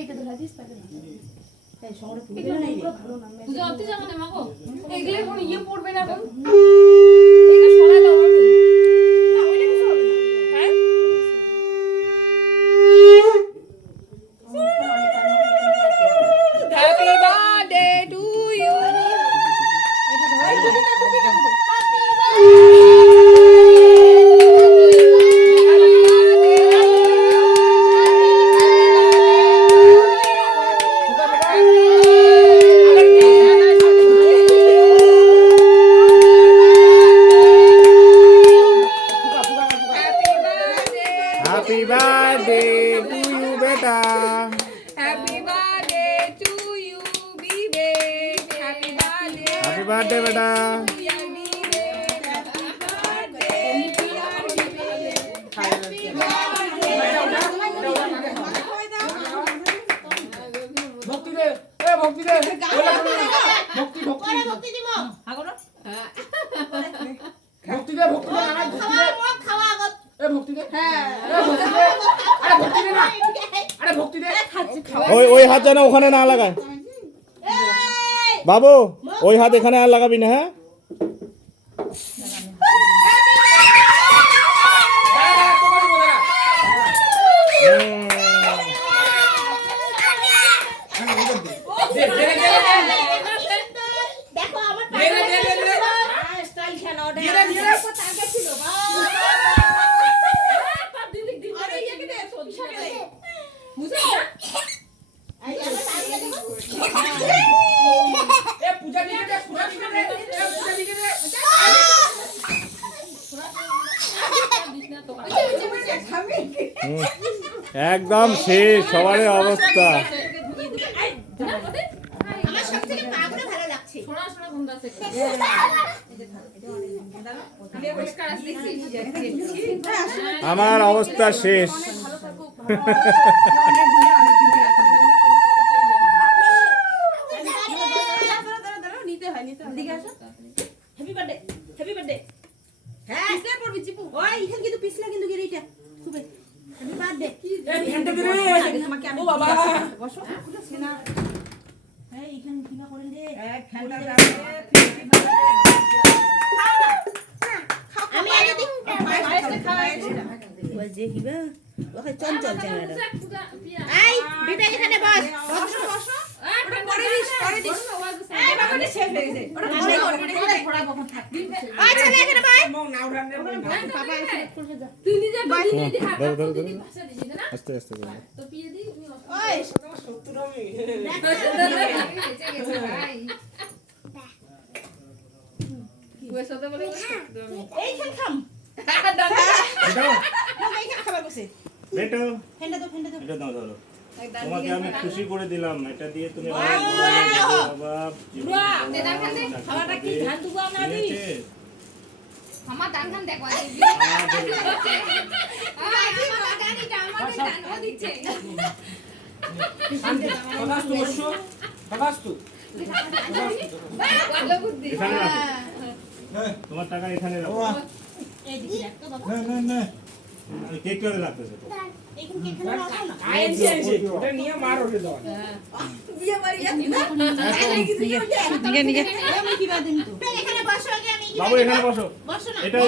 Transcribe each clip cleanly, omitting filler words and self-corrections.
এটা ধরা দিস তাকে না এই শহরে পুরো না ভালো না পূজা অতি যাবে না মাগো এগুলো কোন ইয়ে পড়বে না এখন এটা সরাই দাও আমি না ওইটা কিছু হবে না হ্যাঁ হ্যাপি বার্থডে টু ইউ এটা ধরাই দিবি না তুমি happy birthday to you beta Happy birthday to you, baby. Happy birthday. happy birthday beta ভক্তি দে এ ভক্তি দে ভক্তি ভক্তি ভক্তি দিব আগর ভক্তি দে ভক্তি দে না খাওয়া আগত এ ভক্তি দে হ্যাঁ এ ভক্তি দে আরে ভক্তি দে না আরে ভক্তি দে খাচ্ছি খাওয়া ওই হাত যেন ওখানে না লাগায় বাবু ওই হাত এখানে আর লাগাবি না হ্যাঁ দেখো আমার স্টাইল কেন ওটা টার্গেট ছিল আরে ইয়ে কি দে সজ্জা দে বুঝছ না এ পূজা দিকে দে পূজা দিকে দে এ পূজা দিকে দে একদম শেষ সবার অবস্থা আমার সবথেকে পাগড়ে ভালো লাগছে শোনা শোনা ঘুমটা আছে আমার অবস্থা শেষ হ্যাপি বার্থডে হ্যাপি বার্থডে হ্যাঁ পিছলে পড়বি চিপু ওই এখানে কিন্তু পিছলে কিন্তু গেরিটা খুবই হ্যাপি বার্থডে এ ফ্যানটা দে রে তোমাকে আমি ও বাবা বসো সেনা এই এখানে কিনা করেন দে এক ফ্যানটা দে আমি আগে দিই পায়েসটা খাওয়াই ওই যে কিবা ওকে চঞ্চল চেহারা এই বেটা এখানে বস বসো বসো ওটা পরে দিস এই বাবাটা শেষ হয়ে গেছে ওটা পরে থোড়া কখন থাকবি আচ্ছা না এখানে ভাই মং নাও রান দে পাপা এসে করে যা তুই নিজে দিদি হাত ধরো, ধরো, দিদি ধরো। ভাষা দিছিস না আস্তে আস্তে করে তো পিয়ে দি তুমি ওই 70 আমি এইখান খাম এটাও না এইখান খাবার বসে বেটো ফেন্ডা দাও এটা দাও ধরো তোমাকে আমি খুশি করে দিলাম এটা দিয়ে তুমি বাহ! বাবা খাওয়াটা কি ধান দুবো আমরা দি আমার দান খান দেখো আজ আমার দানিটা আমাদের দান ও দিচ্ছে সদাস্তু বসো সদাস্তু ভালো বুদ্ধি এখানে রাখো তোমার টাকা এখানে রাখো এই দিকে রাখ তো বাবা না কেক করে রাখতেছে এইখান কি এখানে রাখো না আইএনসি এটা নিয়ে মার ওরে দাও বিয়ে বাড়ি যাচ্ছি না নিকে আমি কি বাদ দিন তো এখানে বসো আগে আমি বাবু এখানে বসো বসো না এটা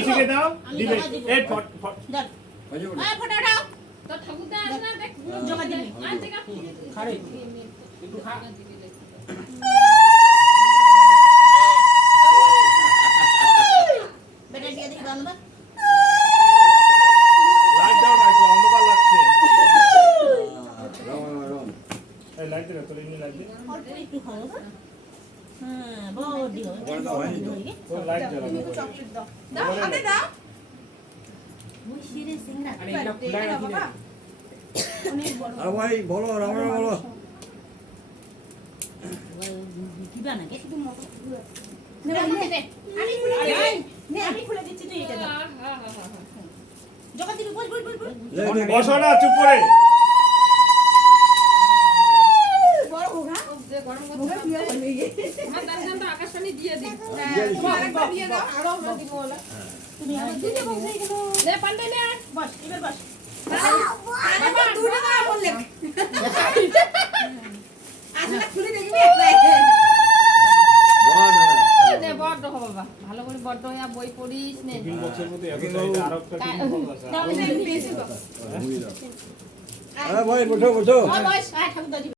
ইসিকে দাও দিবে এই ফট দাও এই ফটো দাও তো ঠাকুরদা আস না দেখ জমা দিবি আজ দেখা খারে একটু খা বেটা দিয়ে দেখি বান্ধব লাইট দাও না একটু অন্ধকার লাগছে এই লাইট দে তোর এমনি লাইট দে অল্প একটু খাও হ্যাঁ বড় দিও তোর লাইট জ্বালা চকলেট দাও দাও হাতে দাও ওই শিরে সিংড়া আরে এটা খুলে রাখি না অনেক বড় আর ভাই বলো রামরা বলো দিবা না কে শুধু মতো নে আমি খুলে দিই নে আমি খুলে দিচ্ছি তুই এটা দাও জগা দিবি বল বল বল বসো না চুপ করে বড় হোগা যে গরম গরম আমার দান খানটা আকাশবাণী দিয়ে দিই আরেকটা দিয়ে দাও আরো আমরা দিব বলা তুমি আমার দিতে বসে গেল নে পান্ডে নে বস এবার বস আরে বা দুটো না বললে তোয়া বই পড়িস নে টিফিন বক্সের মধ্যে এত চাহিদা, আরো একটা টিফিন বক্স আছে। দাও, আমি পেয়েছি তো। ভাই বসো বসো বস, ঠাকুর